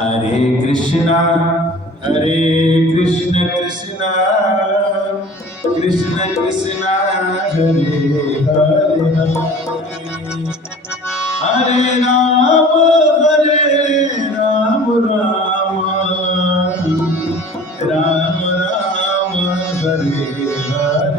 हरे कृष्णा कृष्ण कृष्ण कृष्ण हरे हरे हरे राम राम राम राम हरे हरे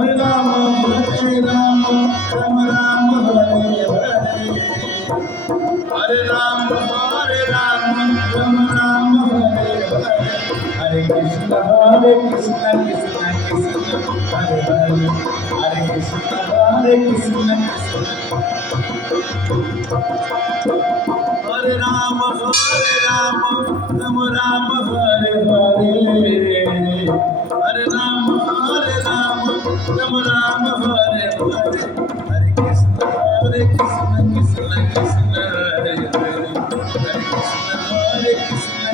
हरे राम राम राम हरे हरे हरे राम राम राम हरे हरे हरे कृष्ण कृष्ण कृष्ण हरे हरे हरे कृष्ण कृष्ण हरे राम राम हरे हरे हरे राम राम हरे हरे हरे कृष्ण कृष्ण कृष्ण हरे हरे हरे कृष्ण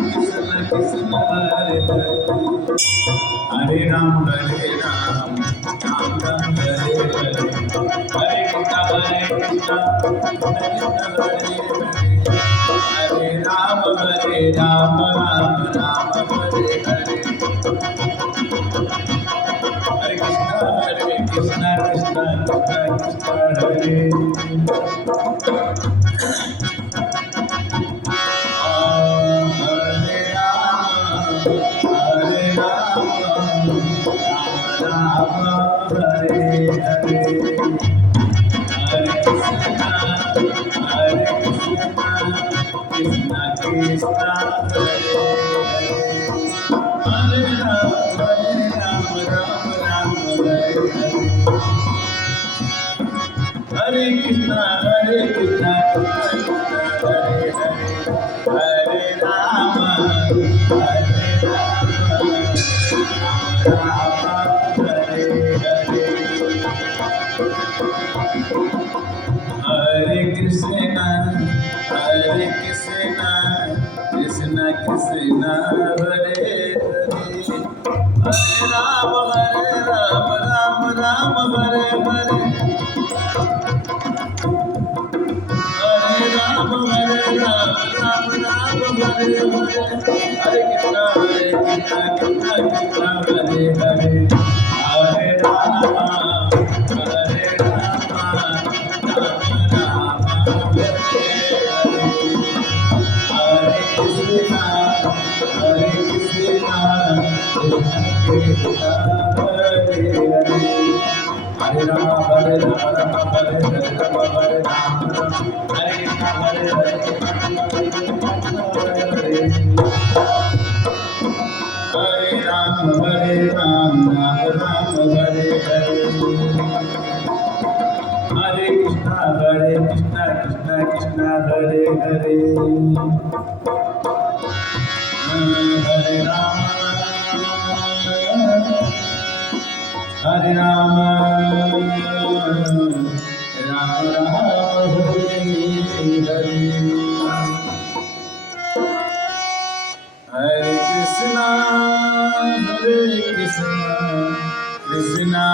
कृष्ण हरे हरे हरे राम राम राम हरे हरे हरे कृष्ण कृष्ण हरे हरे हरे राम राम राम हरे हरे हरे कृष्ण कृष्ण कृष्ण हरे हरे राम राम हरे हरे हरे कृष्ण कृष्ण कृष्ण हरे हरे राम राम हरे हरे हरे कृष्णा कृष्ण हरे हरे हरे राम राम हरे हरे हरे कृष्ण कृष्ण कृष्ण हरे हरे हरे राम राम हरे हरे हरे राम राम हरे हरे हरे कृष्ण कृष्ण हरे हरे हरे राम राम हरे हरे हरे कृष्णा कृष्ण हरे हरे हरे राम राम हरे हरे राम हरे कृष्ण हरे राम हरे हरे हरे कृष्ण कृष्ण हरे हरे हरे राम राम हरे हरे हरे कृष्णा कृष्णा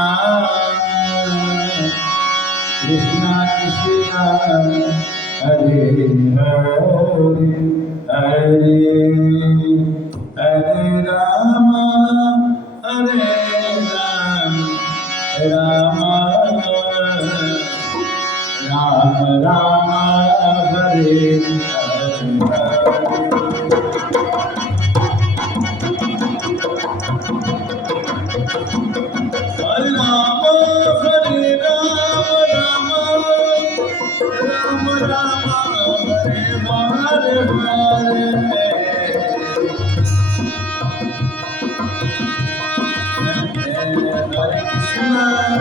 कृष्णा कृष्णा हरे हरे हरे हरे राम राम राम हरे हरे हरे राम राम हरे हरे हरे कृष्ण हरे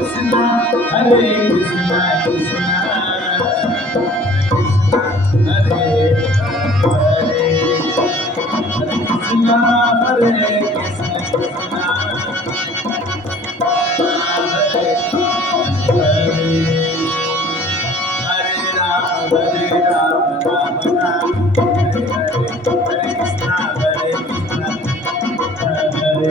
कृष्ण हरे हरे कृष्ण हरे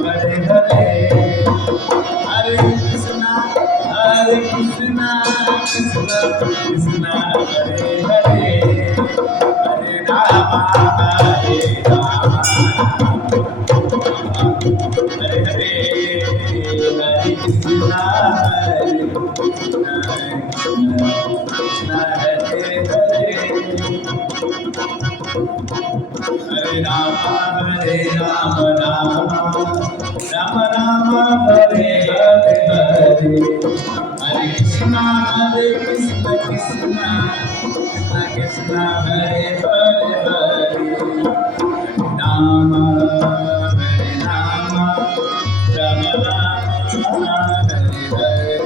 Hare Hare, Hare Krishna, Hare Krishna, Krishna Krishna, Hare Hare, Hare Rama, Hare Rama, Hare Hare, Hare Krishna, Hare Krishna, Krishna Hare Hare, Hare Rama, Hare Rama, Rama Rama, Hare Hare, Hare Krishna, Hare Krishna, Krishna Krishna, Krishna Hare Hare, Hare Rama, Hare Rama, Rama Rama, Hare Hare,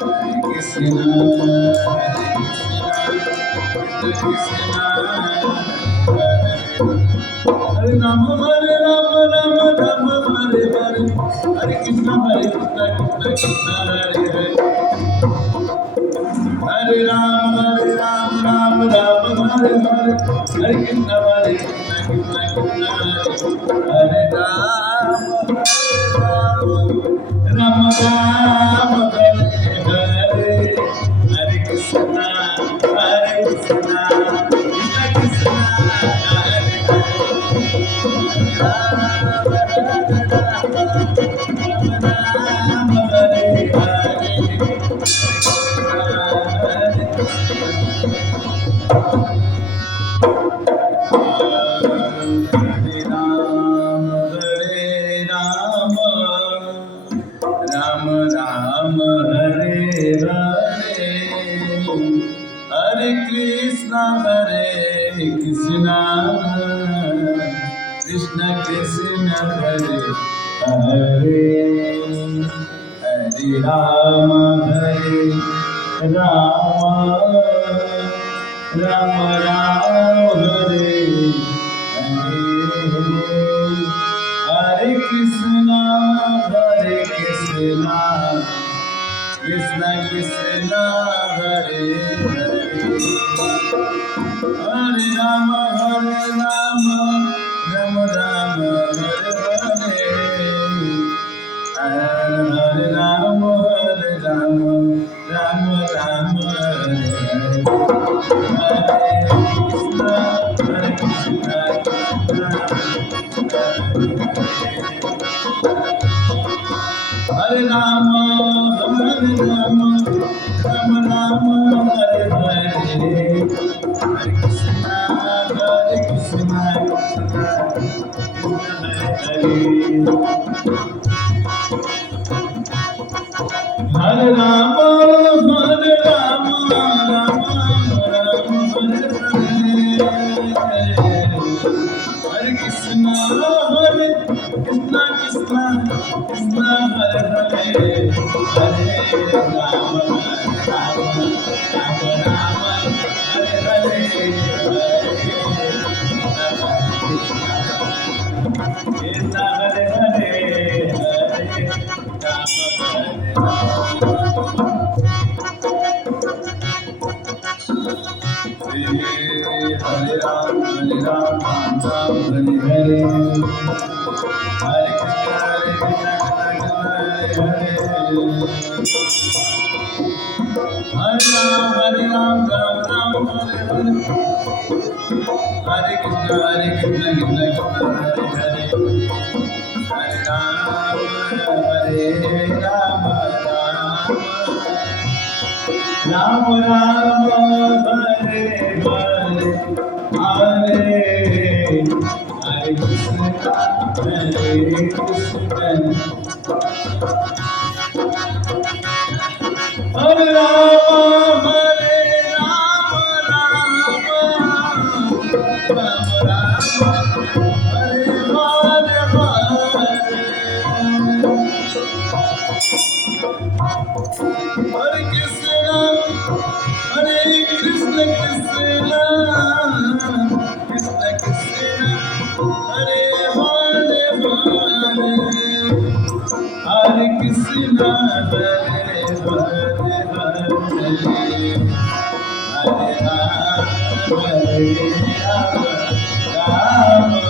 Hare Krishna, Hare Krishna, Krishna Hare Rama, Hare Rama, Rama Rama, Hare Hare, Hare Krishna, Krishna Krishna, Hare Hare, Hare Rama, Hare Rama, Rama Rama, Hare Hare, Hare Krishna, Krishna Krishna, Hare Rama, Rama Rama, Hare Hare, Hare Krishna, Krishna Krishna, Hare Ram Ram Hare Hare, Hare Krishna Hare Krishna, Krishna Krishna Hare Hare, Hare Rama Hare Rama, Rama Rama Hare Hare, Hare Krishna, Hare Krishna, Krishna Krishna, Hare Hare, Hare Rama, Hare Rama, Rama Rama, Hare Hare, Hare Rama, Hare Rama, Rama Rama, Hare Hare, Hare Krishna, Hare Rama, Hare Rama, Rama Rama, Hare Hare, Hare Krishna, Hare Krishna, Hare Hare Rama, Hare Rama, Rama Rama, Hare Hare, Hare Krishna, Hare Krishna, Krishna Krishna, Hare Hare, Hare Rama, Rama Rama, Hare Hare, Krishna Hare Hare, Hare Rama, Hare Ram, Hare Ram, Ram Ram, Hare Hare, Hare Krishna, Krishna Krishna, Hare Hare, Hare Ram, Ram Ram, Hare Hare, Hare Krishna, Krishna Krishna, Hare Hare, Hare Ram, Hare Ram, Ram Ram, Hare Hare, Hare Hare Krishna, Hare Krishna, Hare Rama, Hare Rama, Rama Rama, Hare Hare, Hare Krishna, Hare Krishna, Krishna Krishna Krishna, Hare Hare, Hare Krishna, Hare Hare, Hare Rama, Hare Rama, Rama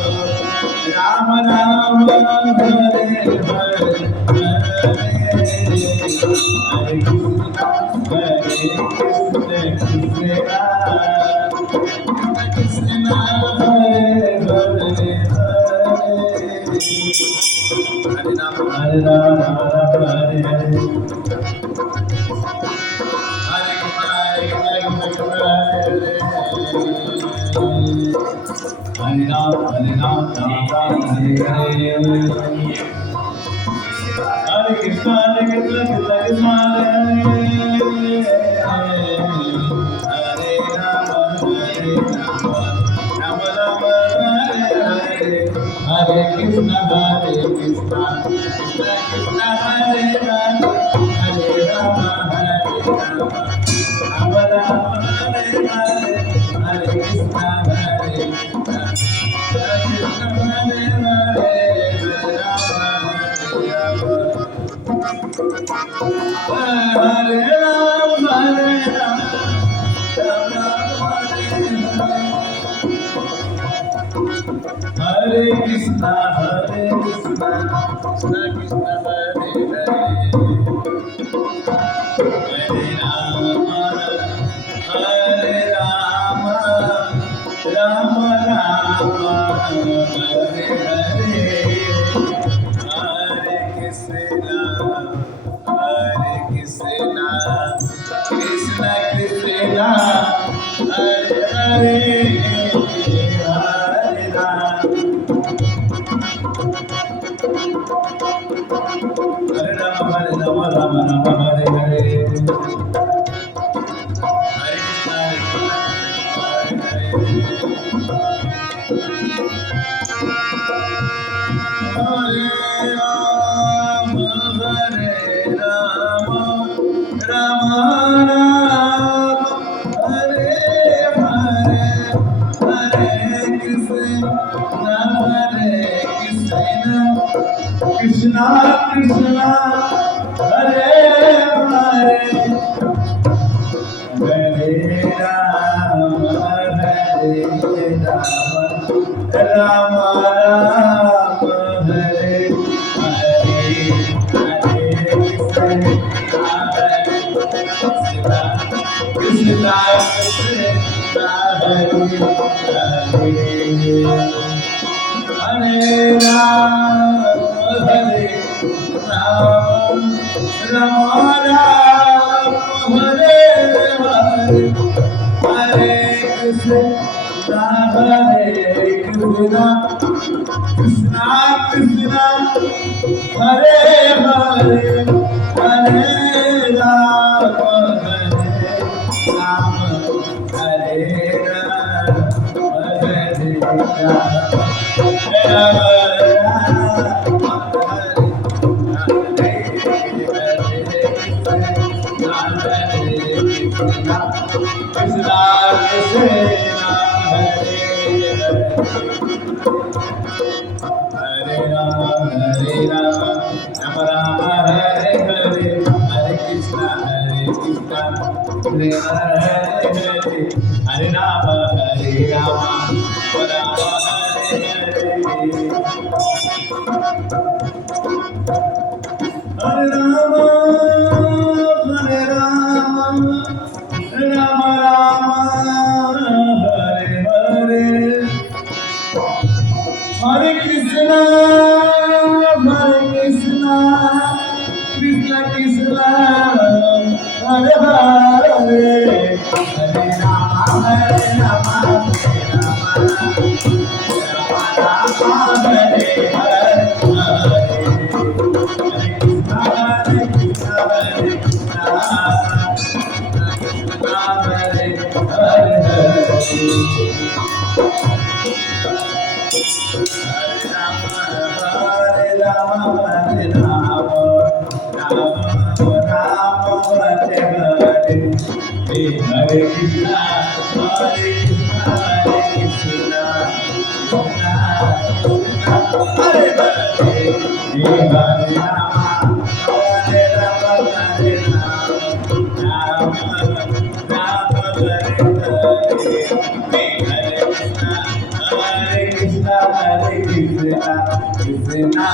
Krishna Krishna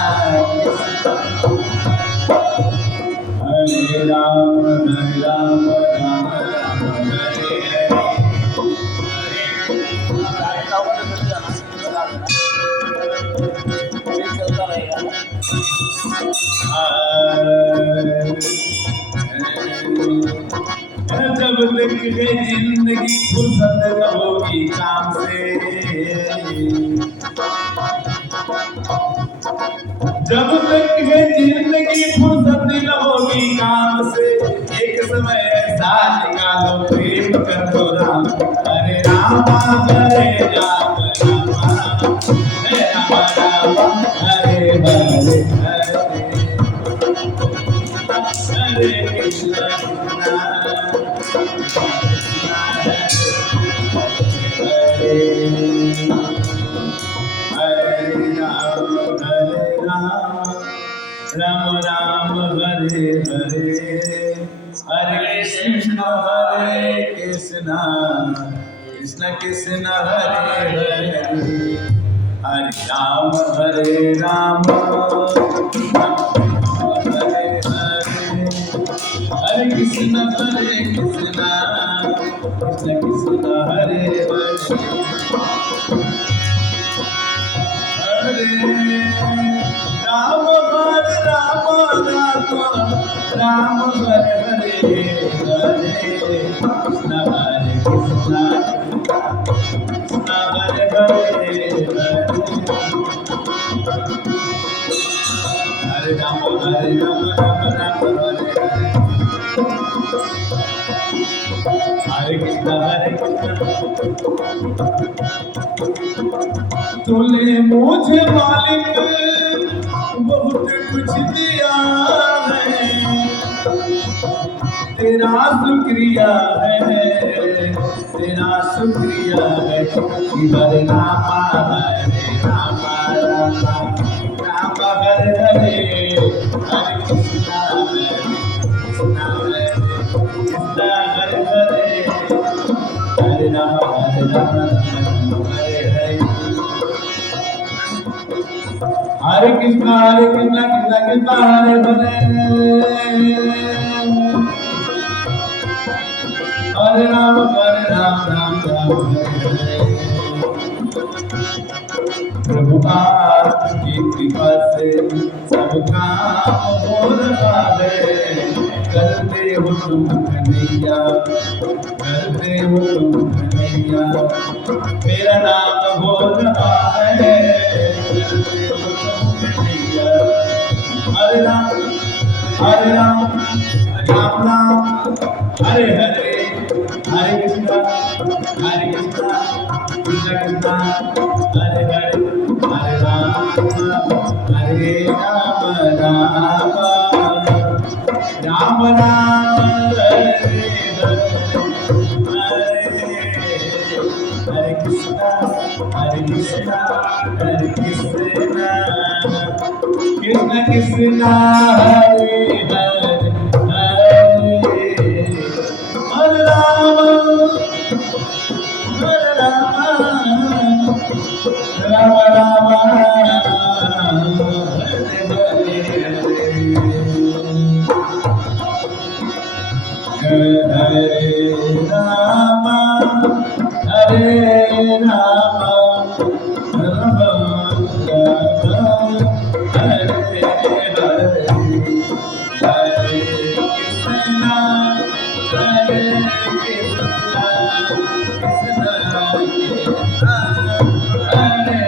हरे राम राम राम हरे जब तक है जिंदगी फुर्सत न होगी काम से जब तक है जिंदगी फुर्सत न होगी काम से एक समय ऐसा निकालो प्रेम कर दो राम हरे राम हरे राम हरे राम हरे हरे हरे कृष्ण राम राम हरे हरे हरे कृष्ण कृष्ण कृष्ण हरे हरे हरे राम हरे राम हरे हरे हरे कृष्ण कृष्ण कृष्ण हरे हरे हरे राम हरे राम राम हरे हरे हरे कृष्ण कृष्ण हरे हरे हरे राम हरे राम राम हरे हरे कृष्ण तूने मुझे मालिक बहुत कुछ दिया है तेरा शुक्रिया है तेरा शुक्रिया है हरे राम हरे राम राम हरे हरे हरे कृष्णा हरे कृष्णा हरे हरे हरे राम हरे हरे हरे कृष्णा कृष्णा कृष्णा हरे हरे हरे राम राम हरे हरे प्रभु आपकी कृपा से सब काम हो रहा है करते हो तुम कन्हैया करते हो तुम कन्हैया मेरा नाम हो रहा है करते हो तुम कन्हैया हरे राम राम राम हरे हरे हरे कृष्णा कृष्ण कृष्ण हरे हरे हरे राम राम हरे हरे कृष्णा कृष्ण कृष्ण हरे हरे राम राम हरे राम हरे राम राम राम हरे हरे हरे कृष्ण कृष्ण हरे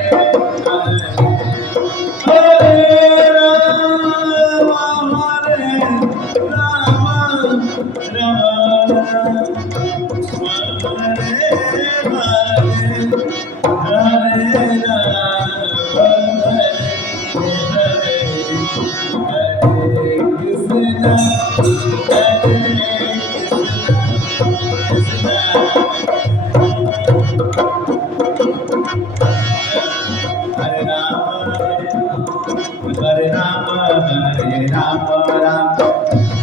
हरे राम हरे राम राम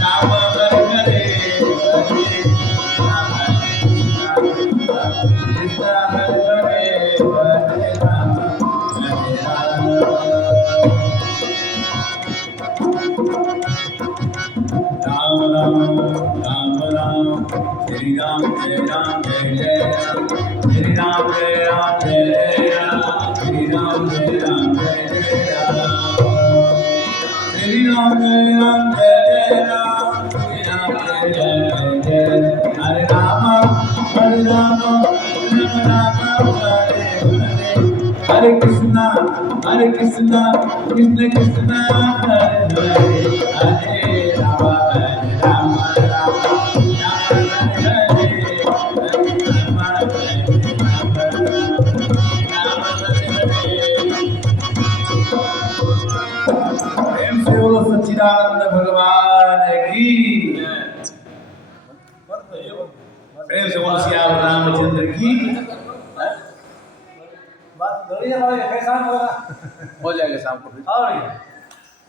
राम हरे हरे हरे राम कृष्ण हरे हरे हरे राम हरे राम राम राम राम श्री राम जय जय राम श्री राम जय राम श्री राम जय राम श्री राम जय राम जय राम श्री राम जय जय हरे राम हरे राम राम राम हरे हरे हरे कृष्णा कृष्ण कृष्ण हरे हरे हरे राम राम राम हरे हरे प्रेम से बोलो सच्चिदानंद भगवान की प्रेम से बोलो श्याम रामचंद्र की बात हो जाएगा शाम को हो जाएगा शाम को और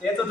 ये तो